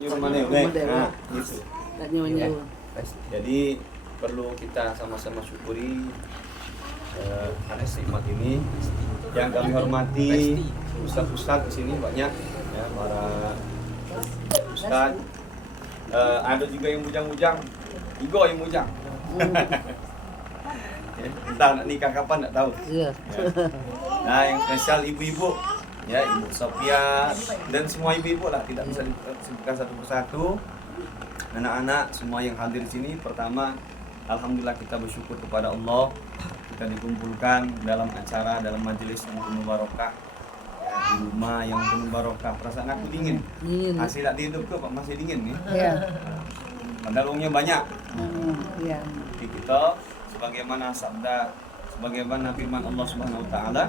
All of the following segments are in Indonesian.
Nah, gitu. Ya. Jadi perlu kita sama-sama syukuri karena nikmat ini. Yang kami hormati ustadz-ustadz di sini banyak ya, para ustadz. Ada juga yang bujang-bujang, Igo yang bujang. Ya, entah nak nikah kapan tak tahu. Iya. Ya. Nah, yang spesial ibu-ibu, ya Ibu Sophia dan semua ibu-ibu lah, tidak bisa disebutkan satu persatu. Anak-anak semua yang hadir di sini, pertama alhamdulillah kita bersyukur kepada Allah kita dikumpulkan dalam acara, dalam majelis yang penuh barokah, ya, di rumah yang penuh barokah. Perasaan aku dingin. Masih tak hidup ke Pak, masih dingin nih. Iya. Padahal uangnya banyak. Iya. Jadi kita sebagaimana sabda, sebagaimana firman Allah Subhanahu wa taala,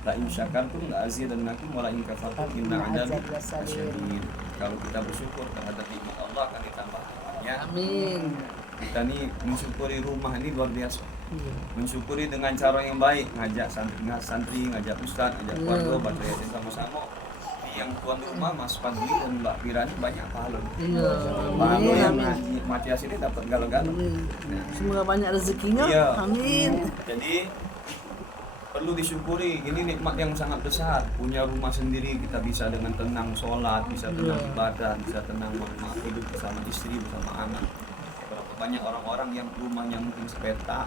la in syakartum la azidannakum wa la in kafartum inna adabi lasyadid. Kalau kita bersyukur terhadap nikmat Allah akan ditambah nikmatnya. Amin. Kita nih mensyukuri rumah ini luar biasa. Mensyukuri dengan cara yang baik, ngajak santri, ngajak ustaz, ngajak keluarga, baca yasin sama-sama. Yang tuan rumah Mas Fadli dan Mbak Pirani banyak pahala. Pahala yang ngaji mati asli dapat galau-galau. Nah, Semoga banyak rezekinya. iya. Amin. Jadi perlu disyukuri, ini nikmat yang sangat besar. Punya rumah sendiri, kita bisa dengan tenang sholat, bisa tenang ibadah, bisa tenang hidup bersama istri, bersama anak. Berapa banyak orang-orang yang rumahnya mungkin sepetak,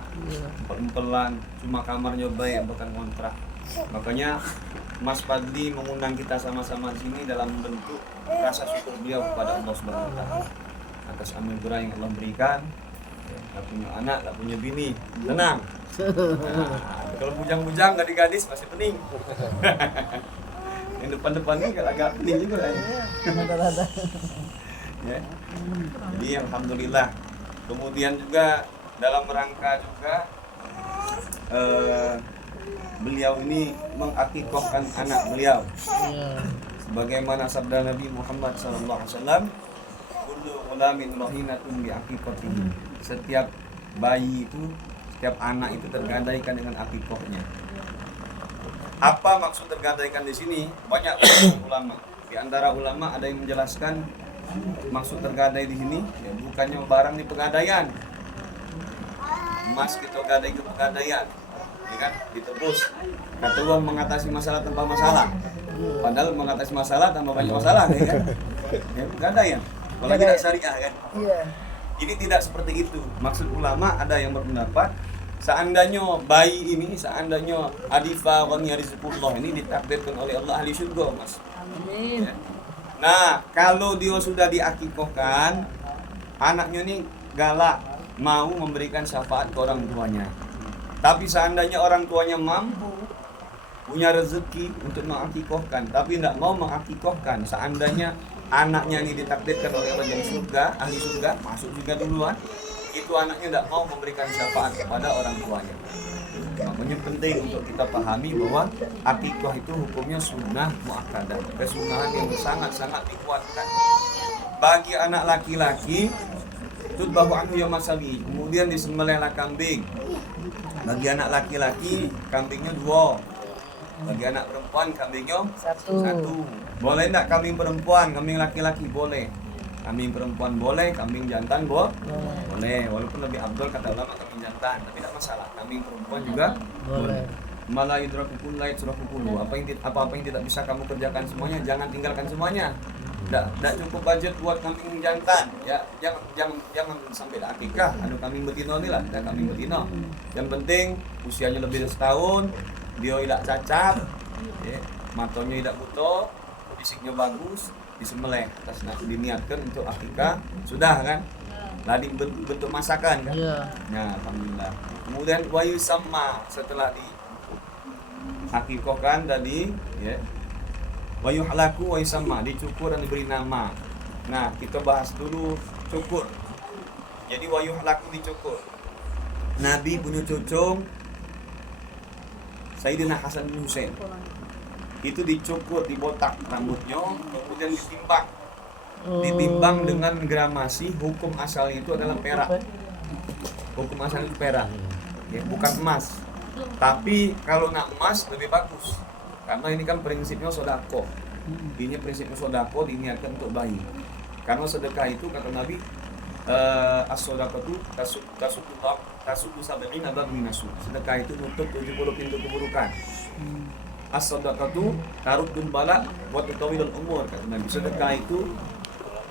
empel-empelan, cuma kamarnya baik, bukan kontrak. Makanya Mas Fadli mengundang kita sama-sama di sini dalam bentuk rasa syukur beliau kepada Allah Subhanahu wa taala atas anugerah yang Allah berikan. Gak punya anak, gak punya bini, tenang. Nah, kalau bujang-bujang gadis-gadis masih pening. Yang depan-depan ini agak pening juga ya. Ya. Jadi alhamdulillah. Kemudian juga dalam rangka juga beliau ini mengakikahkan anak beliau. Sebagaimana sabda Nabi Muhammad SAW, kullu ghulamin rahinatun bi aqiqatihi. Setiap bayi itu, setiap anak itu tergadaikan dengan akikahnya. Apa maksud tergadaikan di sini? Banyak ulama. Di antara ulama ada yang menjelaskan maksud tergadai di sini ya bukannya barang di pegadaian. Emas kita gadai ke pegadaian, ya kan? Ditebus. Kata uang mengatasi masalah tanpa masalah. Padahal mengatasi masalah tanpa banyak masalah, ya kan? Ya pegadaian. Kalau tidak syariah kan? Iya. Ini tidak seperti itu. Maksud ulama ada yang berpendapat seandainya bayi ini, seandainya Adifa wa rizqullah ini ditakdirkan oleh Allah ahli syurga, Mas. Amin. Ya. Nah, kalau dia sudah diakikahkan, anaknya ini galak, mau memberikan syafaat ke orang tuanya. Tapi seandainya orang tuanya mampu, punya rezeki untuk mengakikahkan, tapi tidak mau mengakikahkan, seandainya anaknya ini ditakdirkan oleh Allah yang surga, ahli surga, masuk juga duluan, itu anaknya tidak mau memberikan syafaat kepada orang tuanya. Makanya penting untuk kita pahami bahwa akikah itu hukumnya sunnah muakkadah, kesunahan yang sangat-sangat dikuatkan. Bagi anak laki-laki, tutbahu anhu yaumasabi, kemudian disembelihlah kambing. Bagi anak laki-laki, kambingnya 2. Bagi anak perempuan, kambingnya 1. Boleh enggak kambing perempuan, kambing laki-laki? Boleh. Kambing perempuan boleh, kambing jantan boleh. Walaupun lebih abdul kata ulama kambing jantan, tapi tidak masalah. Kambing perempuan juga boleh. Malah yudrakukul la yudrakukulu. Apa yang tidak bisa kamu kerjakan semuanya, jangan tinggalkan semuanya. Tidak cukup budget buat kambing jantan. Ya, jangan sampai akikah. Ada kambing betina ni lah, ada kambing betina. Yang penting usianya lebih dari setahun, dia tidak cacat, ya, matanya tidak buta, fisiknya bagus, disembelih atas diniatkan untuk akikah, sudah kan? Ladi bentuk masakan kan? Iya. Ya, alhamdulillah. Kemudian wayu sama setelah di akikahkan tadi, ya. Wayu halaku wayu sama dicukur dan diberi nama. Nah, kita bahas dulu cukur. Jadi wayu halaku dicukur. Nabi punya cucung Sayyidina Hasan bin Husain. Itu dicukur, dibotak rambutnya, kemudian ditimbang dengan gramasi. Hukum asalnya itu adalah perak. Hukum asalnya itu perak, ya, bukan emas. Tapi kalau nak emas lebih bagus, karena ini kan prinsipnya sodako. Ini prinsipnya sodako diniatkan untuk bayi. Karena sedekah itu kata Nabi as-shadaqatu tasuddu sab'ina bab minasu. Sedekah itu nutup 70 pintu keburukan. As-shadaqatu taruddul bala wa tutawilul umur kata Nabi. Sedekah itu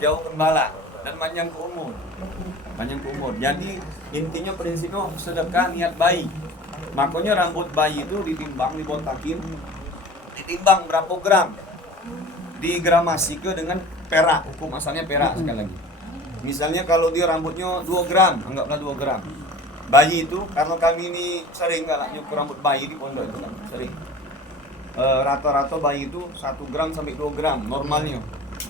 jauhkan bala dan panjang ke umur. Panjang ke umur. Jadi intinya prinsipnya sedekah niat baik. Makanya rambut bayi itu ditimbang, dibotakin, ditimbang berapa gram, digramasi ke dengan perak, hukum asalnya perak sekali lagi. Misalnya kalau dia rambutnya 2 gram, anggaplah 2 gram. Bayi itu, karena kami ini sering kan nyukur rambut bayi di pondok itu kan, sering. Rata-rata bayi itu 1 gram sampai 2 gram normalnya.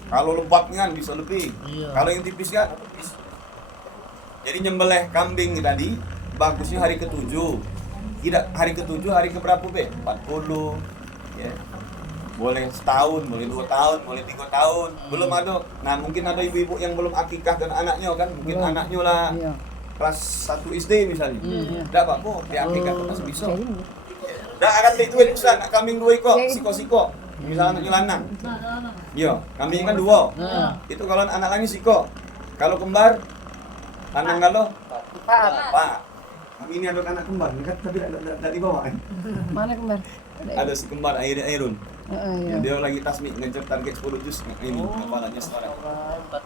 Kalau lebatnya kan bisa lebih. Kalau yang tipis kan tipis. Jadi nyembelih kambing tadi bagusnya hari ke-7. Tidak hari ke-7, hari ke-berapa be? 40 ya. Boleh setahun, boleh 2 tahun, boleh 3 tahun. Belum ada. Nah, mungkin ada ibu-ibu yang belum akikahkan anaknya kan. Mungkin anaknya lah kelas 1 SD misalnya. Enggak apa-apa, diakikahkan masih bisa. Dah akan beli duit Ustaz, nak kambing 2 ekor, siko-siko. Misalnya anaknya lanang. Iya, kambing kan 2. Itu kalau anak lagi siko. Kalau kembar lanang kalau 4. Kami ini ada anak kembar, tapi tidak dibawa kan? Mana kembar? Ada si kembar Airun. Iya. Dia lagi tasmik ngejar target 10 juz ini kepalanya sekarang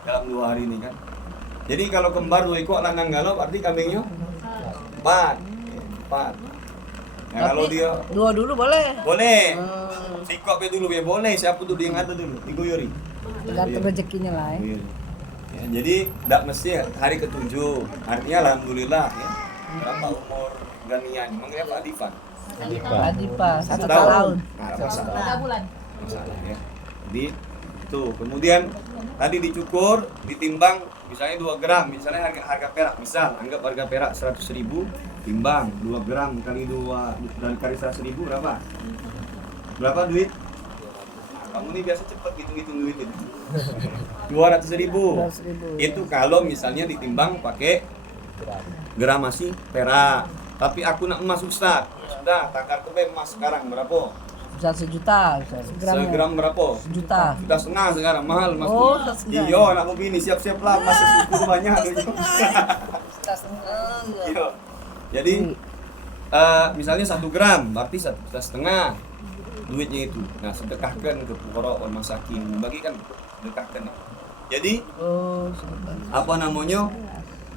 dalam 2 hari ini kan. Jadi kalau kembar 2 ekor lanang galau arti kambingnya 4. Nah, kalau dia 2 dulu boleh. boleh. Sikok pe dulu ya boleh. Siapa tuh dia yang ada dulu diguyuri. Tergantung rezekinya lah ya. Ya, jadi tidak mesti hari ke-7. Artinya alhamdulillah ya. Berapa umur Ganian? Manggilnya Pak Adifan. Adipa 1 tahun. tahun. Nah, masalah. 3 bulan. Masalah ya. Jadi itu kemudian tadi dicukur, ditimbang misalnya 2 gram, misalnya harga perak, misal anggap harga perak 100.000, timbang 2 gram kali 2 dan kali 100.000 berapa? Berapa duit? Nah, kamu nih biasa cepet hitung duit itu. 200.000. 200.000, Itu kalau misalnya ditimbang pakai gramasi perak. Tapi aku nak emas Ustaz. Sudah, takar ke emas sekarang berapa? Bisa 1 juta, Segram berapa? 1 juta. Sudah setengah sekarang, mahal mas. Oh, sudah setengah. Iya, anak begini siap-siap lah, masih syukur banyak. Sudah setengah. Iya. Jadi misalnya 1 gram, berarti 1,5 duitnya itu. Nah, sedekahkan ke fuqara wal masakin, bagikan, sedekahkan. Jadi apa namanya?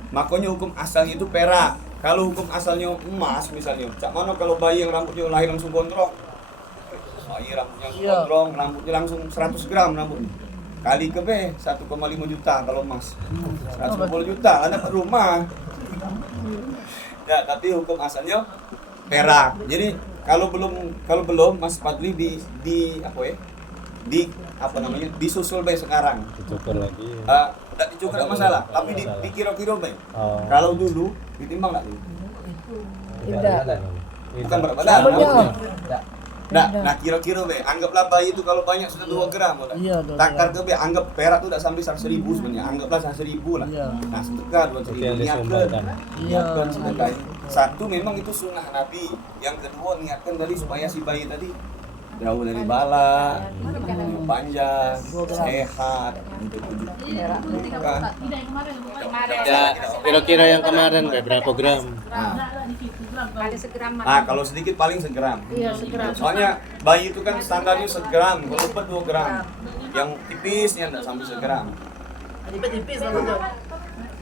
Makanya hukum asalnya itu perak. Kalau hukum asalnya emas misalnya, cak mana kalau bayi yang rambutnya lahir langsung gondrong? Bayi rambutnya langsung gondrong, rambutnya langsung 100 gram rambutnya. Kali ke 1,5 juta kalau emas. 150 juta, ada per rumah. Ya, tapi hukum asalnya perak. Jadi kalau belum Mas Fadli di apa namanya? Disusul sekarang. Dicukur lagi. Tidak dicukur masalah, tapi dikira-kira Kalau dulu ditimbang nggak dulu? Tidak. Bukan berat badan. Rambutnya. Nah kira-kira anggaplah bayi itu kalau banyak sudah 2 gram udah. Iya, 2 Takar ke anggap perak itu udah sampai 100.000 sebenarnya. Anggaplah 100.000 lah. Iya. Nah sedekah 200.000 niatkan. Niatkan sedekah. Satu memang itu sunnah Nabi. Yang kedua niatkan tadi supaya si bayi tadi jauh dari bala, panjang, sehat, untuk kebutuhan. Kira-kira yang kemarin berapa gram? Ada segram. Nah, kalau sedikit paling segram. Iya, segram. Soalnya bayi itu kan standarnya segram, kalau lepas 2 gram. Yang tipisnya enggak sampai segram. Tipis lah betul.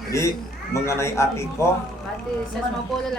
Jadi mengenai akikoh Berarti 150 lah.